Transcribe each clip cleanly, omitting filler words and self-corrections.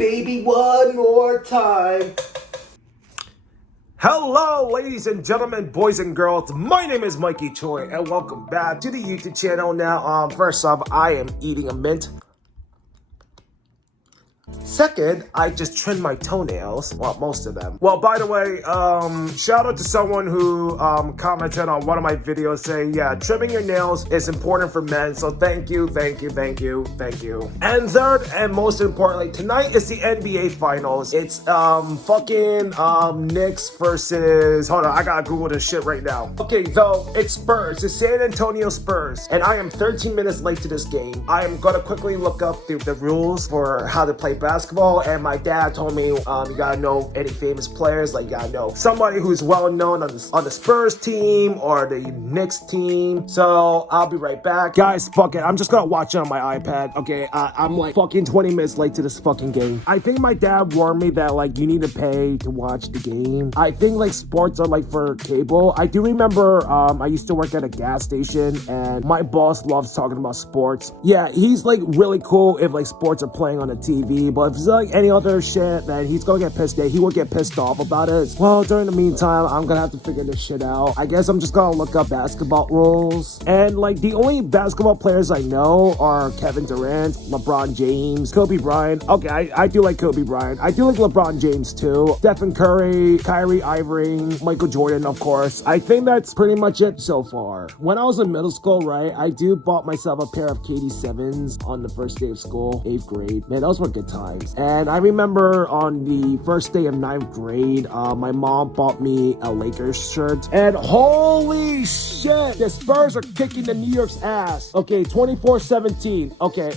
Baby, one more time. Hello, ladies and gentlemen, boys and girls. My name is Mikey Choi, and welcome back to the YouTube channel. Now, first off, I am eating a mint. Second, I just trimmed my toenails. Well, most of them. Well, by the way, shout out to someone who commented on one of my videos saying, yeah, trimming your nails is important for men. So thank you. And third, and most importantly, tonight is the NBA Finals. It's Knicks versus, hold on, I gotta Google this shit right now. Okay, so it's Spurs. It's San Antonio Spurs. And I am 13 minutes late to this game. I am gonna quickly look up the rules for how to play basketball, and my dad told me you gotta know any famous players, like you gotta know somebody who's well known on the Spurs team or the Knicks team. So I'll be right back, guys. Fuck it, I'm just gonna watch it on my iPad. Okay, I'm like fucking 20 minutes late to this fucking game. I think my dad warned me that like you need to pay to watch the game. I think like sports are like for cable. I do remember I used to work at a gas station, and my boss loves talking about sports. Yeah, he's like really cool if like sports are playing on the TV, but if it's like any other shit, then he's gonna get pissed. He will get pissed off about it. Well, during the meantime, I'm gonna have to figure this shit out. I guess I'm just gonna look up basketball rules. And like the only basketball players I know are Kevin Durant, LeBron James, Kobe Bryant. Okay, I do like Kobe Bryant. I do like LeBron James too. Stephen Curry, Kyrie Irving, Michael Jordan, of course. I think that's pretty much it so far. When I was in middle school, right, I bought myself a pair of KD7s on the first day of school, 8th grade. Man, those were good times. And I remember on the first day of 9th grade, my mom bought me a Lakers shirt. And holy shit, the Spurs are kicking the New York's ass. Okay, 24-17. Okay.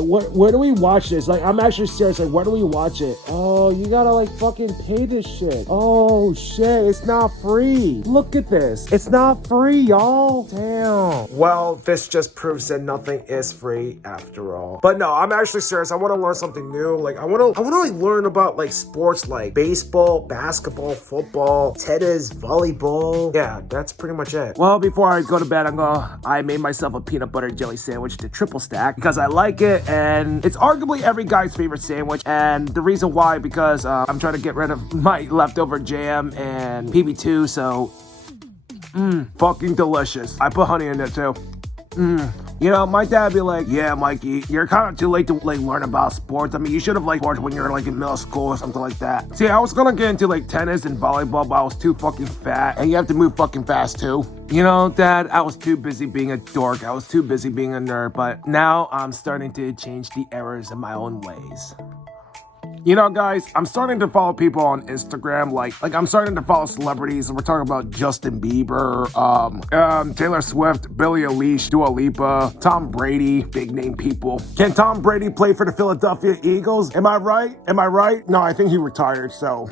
Where do we watch this? Like, I'm actually serious. Like, where do we watch it? Oh, you gotta like fucking pay this shit. Oh shit, it's not free. Look at this. It's not free, y'all. Damn. Well, this just proves that nothing is free after all. But no, I'm actually serious. I want to learn something new. Like, I want to like learn about like sports like baseball, basketball, football, tennis, volleyball. Yeah, that's pretty much it. Well, before I go to bed, I made myself a peanut butter jelly sandwich to triple stack because I like it, and it's arguably every guy's favorite sandwich. And the reason why, because I'm trying to get rid of my leftover jam and PB2, so fucking delicious. I put honey in it too. You know, my dad be like, yeah, Mikey, you're kind of too late to like learn about sports. I mean, you should have like sports when you were like in middle school or something like that. See, I was gonna get into like tennis and volleyball, but I was too fucking fat, and you have to move fucking fast too. You know, Dad, I was too busy being a dork. I was too busy being a nerd, but now I'm starting to change the errors in my own ways. You know, guys, I'm starting to follow people on Instagram, like I'm starting to follow celebrities, and we're talking about Justin Bieber, Taylor Swift, Billie Eilish, Dua Lipa, Tom Brady, big name people. Can Tom Brady play for the Philadelphia Eagles? Am I right? No, I think he retired, so.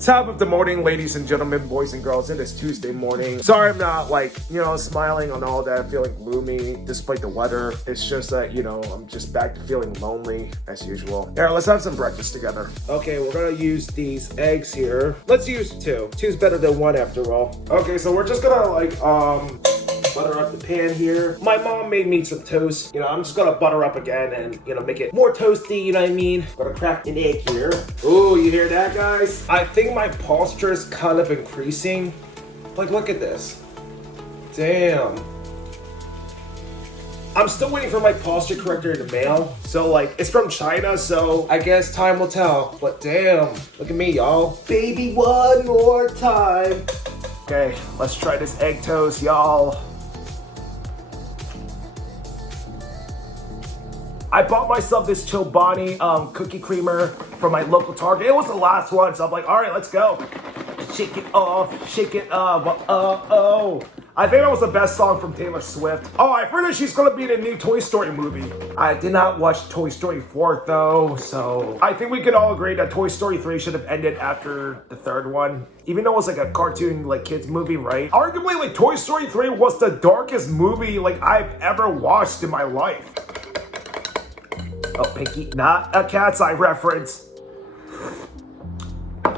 Top of the morning, ladies and gentlemen, boys and girls. It is Tuesday morning. Sorry I'm not like, you know, smiling on all that, feeling gloomy despite the weather. It's just that, you know, I'm just back to feeling lonely as usual. Here, let's have some breakfast together. Okay, we're gonna use these eggs here. Let's use two. Two's better than one after all. Okay, so we're just gonna like, butter up the pan here. My mom made me some toast. You know, I'm just gonna butter up again and, you know, make it more toasty, you know what I mean? Gonna crack an egg here. Ooh, you hear that, guys? I think my posture is kind of increasing. Like, look at this. Damn. I'm still waiting for my posture corrector in the mail. So, like, it's from China, so I guess time will tell. But damn, look at me, y'all. Baby, one more time. Okay, let's try this egg toast, y'all. I bought myself this Chobani cookie creamer from my local Target. It was the last one, so I'm like, all right, let's go. Shake it off, shake it up, oh. I think that was the best song from Taylor Swift. Oh, I heard that she's gonna be in a new Toy Story movie. I did not watch Toy Story 4 though, so I think we could all agree that Toy Story 3 should have ended after the third one. Even though it was like a cartoon, like kids movie, right? Arguably, like Toy Story 3 was the darkest movie like I've ever watched in my life. Oh, Pinky, not a Cat's Eye reference.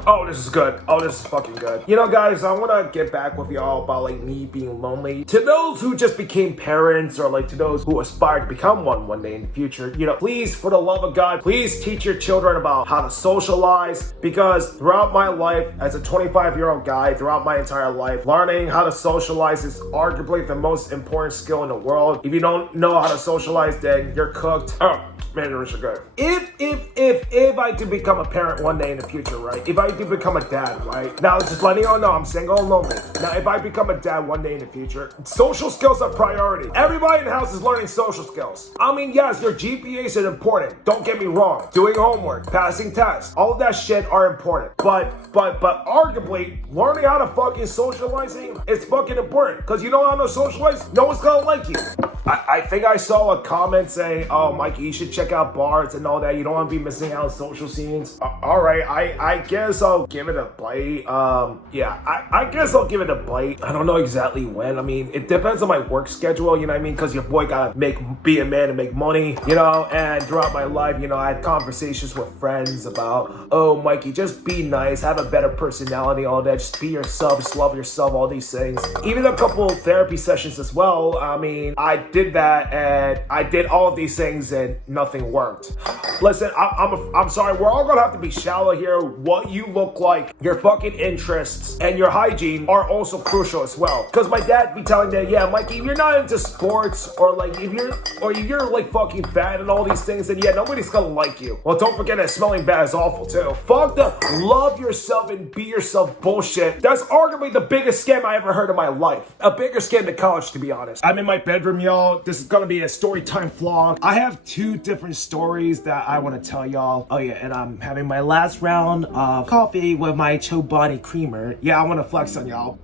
Oh, this is good. Oh, this is fucking good. You know, guys, I want to get back with y'all about, like, me being lonely. To those who just became parents, or, like, to those who aspire to become one day in the future, you know, please, for the love of God, please teach your children about how to socialize, because throughout my life, as a 25-year-old guy, throughout my entire life, learning how to socialize is arguably the most important skill in the world. If you don't know how to socialize, then you're cooked. Oh, man, you're good. If I could become a parent one day in the future, right? If I could become a dad, right? Now, just letting you all know, I'm single and lonely. Now, if I become a dad one day in the future, social skills are priority. Everybody in the house is learning social skills. I mean, yes, your GPAs are important. Don't get me wrong. Doing homework, passing tests, all of that shit are important. But arguably, learning how to fucking socializing is fucking important. Because you know how to socialize? No one's gonna like you. I think I saw a comment saying, oh, Mikey, you should check out bars and all that. You don't want to be missing out on social scenes. All right, I guess I'll give it a bite. Yeah, I guess I'll give it a bite. I don't know exactly when. I mean, it depends on my work schedule, you know what I mean? Because your boy gotta be a man and make money, you know? And throughout my life, you know, I had conversations with friends about, oh, Mikey, just be nice, have a better personality, all that. Just be yourself, just love yourself, all these things. Even a couple therapy sessions as well. I mean, I did that, and I did all of these things, and nothing worked. Listen, I'm sorry, we're all gonna have to be shallow here. What you look like, your fucking interests, and your hygiene are also crucial as well. Because my dad be telling me, yeah, Mikey, if you're not into sports, or like if you're like fucking fat and all these things, then yeah, nobody's gonna like you. Well, don't forget that smelling bad is awful too. Fuck the love yourself and be yourself bullshit. That's arguably the biggest scam I ever heard in my life. A bigger scam than college, to be honest. I'm in my bedroom, y'all. This is gonna be a story time vlog. I have two different stories that I want to tell y'all. Oh yeah, and I'm having my last round of coffee with my Chobani creamer. Yeah, I want to flex on y'all.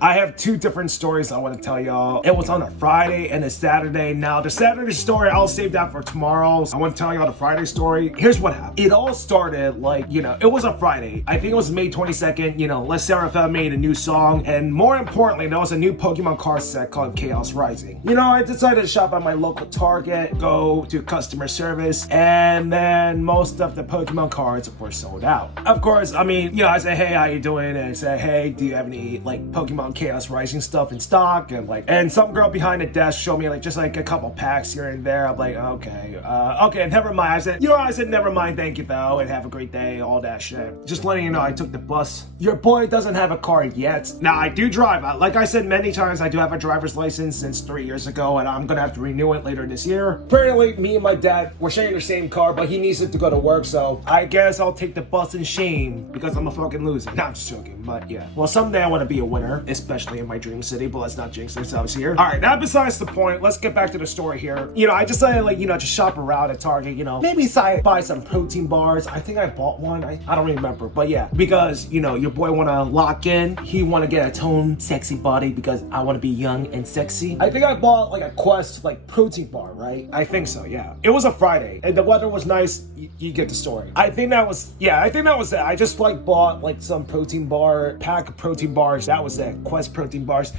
I have two different stories I want to tell y'all. It was on a Friday and a Saturday. Now, the Saturday story, I'll save that for tomorrow. So I want to tell y'all the Friday story. Here's what happened. It all started like, you know, it was a Friday. I think it was May 22nd. You know, Les Seraphim made a new song. And more importantly, there was a new Pokemon card set called Chaos Rising. You know, I decided to shop at my local Target, go to customer service, and then most of the Pokemon cards were sold out. Of course, I mean, you know, I said, hey, how you doing? And I said, hey, do you have any like Pokemon Chaos Rising stuff in stock? And some girl behind the desk showed me like just like a couple packs here and there. I'm like, okay, never mind. I said, never mind, thank you though, and have a great day, all that shit. Just letting you know, I took the bus. Your boy doesn't have a car yet. Now, I do drive. Like I said many times, I do have a driver's license since 3 years ago, and I'm gonna have to renew it later this year. Apparently, me and my dad, we're sharing the same car, but he needs it to go to work, so I guess I'll take the bus in shame because I'm a fucking loser. No, I'm just joking, but yeah. Well, someday I want to be a winner, especially in my dream city, but let's not jinx ourselves here. All right, now besides the point, let's get back to the story here. You know, I decided like, you know, just shop around at Target, you know, maybe buy some protein bars. I think I bought one. I don't remember, but yeah, because, you know, your boy want to lock in. He want to get a toned, sexy body because I want to be young and sexy. I think I bought like a Quest like protein bar, right? I think so, yeah. It was a Friday and the weather was nice. You get the story. I think that was it. I just like bought like some protein bar, pack of protein bars. That was it. Quest protein bars.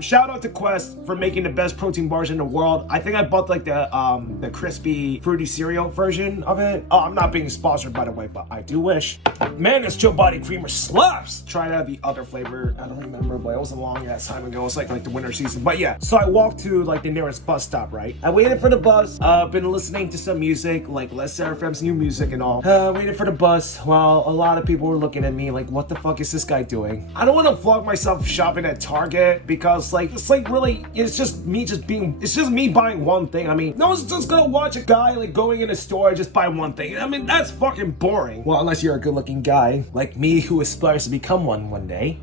Shout out to Quest for making the best protein bars in the world. I think I bought like the crispy fruity cereal version of it. I'm not being sponsored, by the way, but I do wish. Man, this Joe Body creamer slaps. Tried out the other flavor. I don't remember, but it was a long ass time ago. It was like the winter season. But yeah, so I walked to like the nearest bus stop, right? I waited for the bus. Been listening to some music, like Les Seraphim's new music and all. Waited for the bus while a lot of people were looking at me like, what the fuck is this guy doing? I don't want to vlog myself shopping at Target because like, it's like really, it's just me buying one thing. I mean, no one's just gonna watch a guy like going in a store and just buy one thing. I mean, that's fucking boring. Well, unless you're a good looking guy like me who aspires to become one day.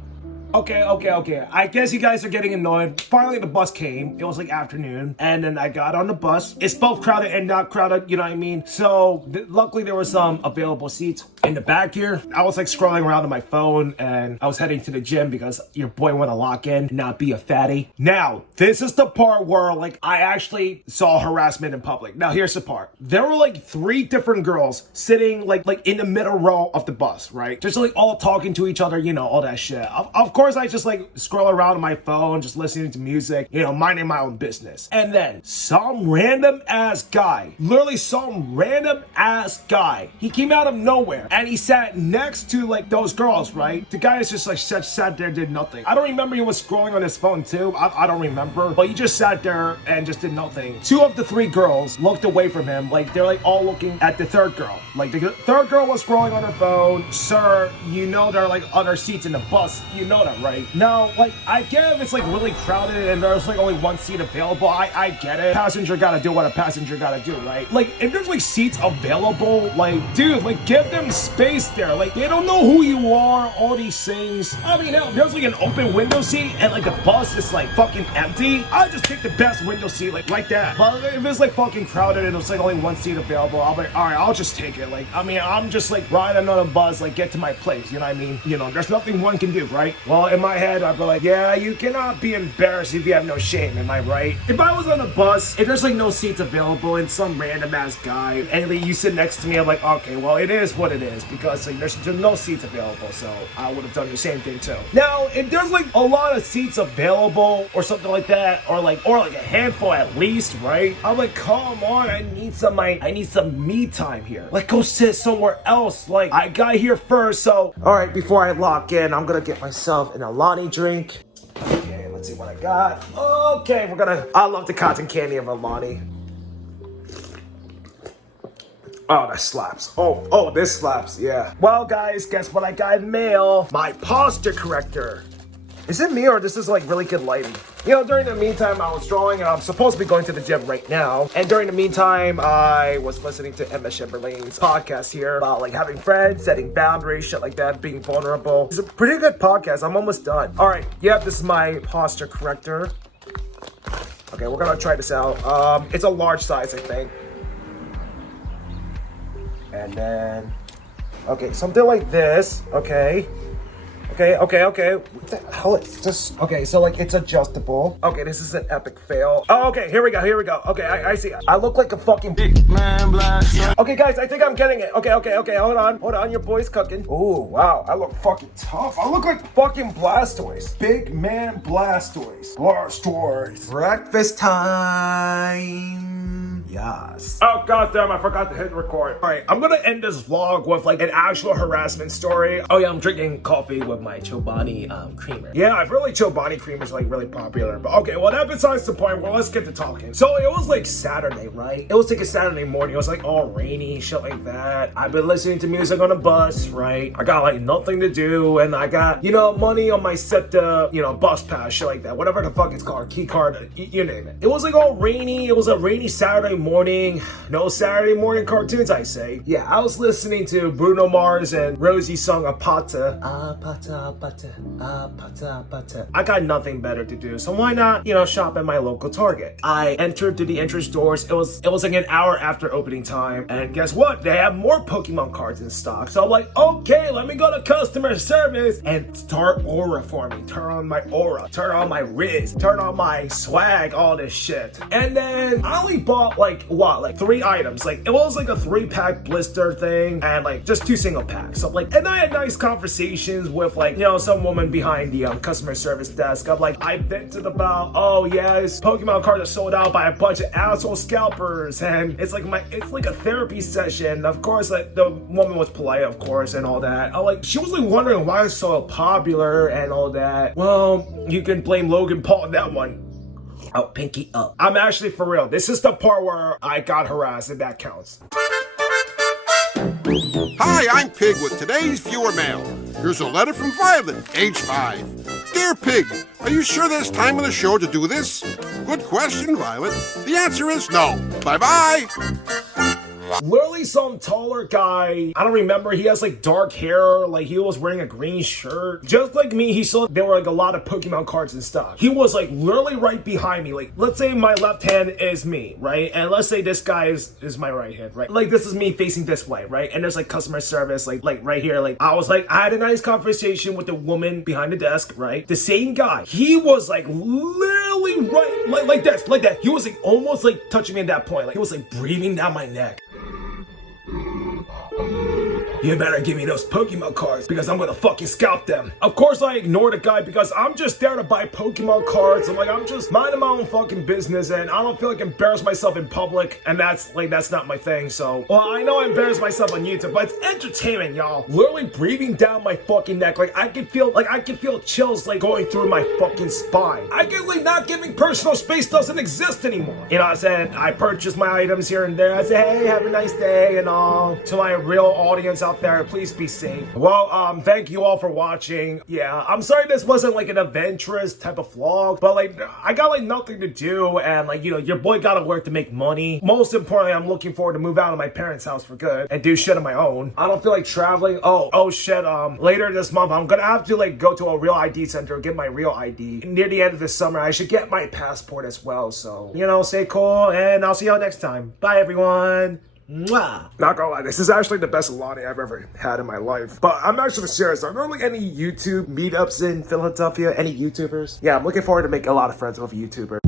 Okay. I guess you guys are getting annoyed. Finally, the bus came. It was like afternoon. And then I got on the bus. It's both crowded and not crowded, you know what I mean? So, luckily there were some available seats in the back here. I was like scrolling around on my phone and I was heading to the gym because your boy want to lock in and not be a fatty. Now, this is the part where like I actually saw harassment in public. Now, here's the part. There were like 3 different girls sitting like in the middle row of the bus, right? Just like all talking to each other, you know, all that shit. Of course, course, I just like scroll around on my phone, just listening to music, you know, minding my own business. And then some random ass guy, literally some random ass guy, he came out of nowhere and he sat next to like those girls, right? The guy is just like sat there, did nothing. I don't remember he was scrolling on his phone too. I don't remember, but he just sat there and just did nothing. Two of the three girls looked away from him, like they're like all looking at the third girl. Like the third girl was scrolling on her phone. Sir, you know there are like other seats in the bus. You know that, right? Now, like I get if it's like really crowded and there's like only one seat available. I get it. Passenger gotta do what a passenger gotta do, right? Like if there's like seats available, like dude, like give them space there. Like they don't know who you are, all these things. I mean, hell, if there's like an open window seat and like the bus is like fucking empty, I just take the best window seat like that. But if it's like fucking crowded and it's like only one seat available, I'll be like, all right, I'll just take it. Like, I mean, I'm just like riding on a bus, like get to my place. You know what I mean? You know, there's nothing one can do, right? Well, in my head, I'd be like, yeah, you cannot be embarrassed if you have no shame. Am I right? If I was on a bus, if there's like no seats available and some random ass guy and like, you sit next to me, I'm like, okay, well, it is what it is because like, there's no seats available. So I would have done the same thing too. Now, if there's like a lot of seats available or something like that, or like a handful at least, right? I'm like, come on, I need some me time here. Like, go sit somewhere else. Like, I got here first, so. All right, before I lock in, I'm gonna get myself an Alani drink. Okay, let's see what I got. Okay, I love the cotton candy of Alani. Oh, that slaps. Oh, this slaps, yeah. Well, guys, guess what I got in mail? My posture corrector. Is it me or this is like really good lighting? You know, during the meantime, I was drawing and I'm supposed to be going to the gym right now. And during the meantime, I was listening to Emma Chamberlain's podcast here about like having friends, setting boundaries, shit like that, being vulnerable. It's a pretty good podcast. I'm almost done. All right. Yep, this is my posture corrector. Okay, we're gonna try this out. It's a large size, I think. And then, okay, something like this. Okay. What the hell is this? Okay, so like it's adjustable. Okay, this is an epic fail. Oh, okay, here we go. Okay, I see. I look like a fucking big man blast. Okay, guys, I think I'm getting it. Okay, hold on, your boy's cooking. Oh, wow, I look fucking tough. I look like fucking Blastoise. Big man Blastoise. Blastoise. Breakfast time. Yes. Oh, goddamn, I forgot to hit record. All right, I'm gonna end this vlog with like an actual harassment story. Oh yeah, I'm drinking coffee with my Chobani creamer. Yeah, I've heard like Chobani creamer is like really popular, but okay, well that besides the point. Well, let's get to talking. So it was like Saturday, right? It was like a Saturday morning. It was like all rainy, shit like that. I've been listening to music on a bus, right? I got like nothing to do, and I got, you know, money on my SEPTA, you know, bus pass, shit like that. Whatever the fuck it's called, key card, you name it. It was like all rainy. It was a rainy Saturday morning. No Saturday morning cartoons, I say. Yeah, I was listening to Bruno Mars and Rosie's song Apata. Apata. I got nothing better to do, so why not, you know, shop at my local Target. I entered through the entrance doors. It was like an hour after opening time, and guess what? They have more Pokemon cards in stock. So I'm like, okay, let me go to customer service and start aura for me. Turn on my aura, turn on my Riz, turn on my swag, all this shit. And then I only bought like 3 items. Like it was like a 3-pack blister thing and like just 2 single packs. So like, and I had nice conversations with like, you know, some woman behind the customer service desk. I'm like, I vented about, oh yeah, this Pokemon card is sold out by a bunch of asshole scalpers, and it's like a therapy session. Of course, like the woman was polite, of course, and all that. She was like wondering why it's so popular and all that. Well, you can blame Logan Paul on that one. Oh, pinky up. I'm actually for real. This is the part where I got harassed, and that counts. Hi, I'm Pig with today's viewer mail. Here's a letter from Violet, age 5. Dear Pig, are you sure there's time in the show to do this? Good question, Violet. The answer is no. Bye-bye. Literally some taller guy. I don't remember. He has like dark hair. Like he was wearing a green shirt. Just like me, he saw there were like a lot of Pokemon cards in stock. He was like literally right behind me. Like let's say my left hand is me, right? And let's say this guy is my right hand, right? Like this is me facing this way, right? And there's like customer service, like right here. Like I had a nice conversation with the woman behind the desk, right? The same guy. He was like literally right, like that. He was like almost like touching me at that point. Like he was like breathing down my neck. you better give me those Pokemon cards because I'm gonna fucking scalp them. Of course I ignore the guy because I'm just there to buy Pokemon cards, and like I'm just minding my own fucking business, and I don't feel like embarrass myself in public, and that's not my thing. So, well, I know I embarrass myself on YouTube, but it's entertainment, y'all. Literally breathing down my fucking neck, like I can feel chills like going through my fucking spine. I get like not giving personal space doesn't exist anymore. You know what I'm saying? I purchase my items here and there. I say, hey, have a nice day and all. To my real audience out there, please be safe. Well, thank you all for watching. Yeah, I'm sorry this wasn't like an adventurous type of vlog, but like I got like nothing to do, and like, you know, your boy gotta work to make money. Most importantly, I'm looking forward to move out of my parents' house for good and do shit on my own. I don't feel like traveling. Oh shit, later this month I'm gonna have to like go to a real ID center and get my real ID. Near the end of this summer I should get my passport as well. So, you know, stay cool, and I'll see y'all next time. Bye everyone. Mwah. Not gonna lie, this is actually the best Lonnie I've ever had in my life. But I'm actually serious. Are there like any YouTube meetups in Philadelphia? Any YouTubers? Yeah, I'm looking forward to make a lot of friends with YouTubers.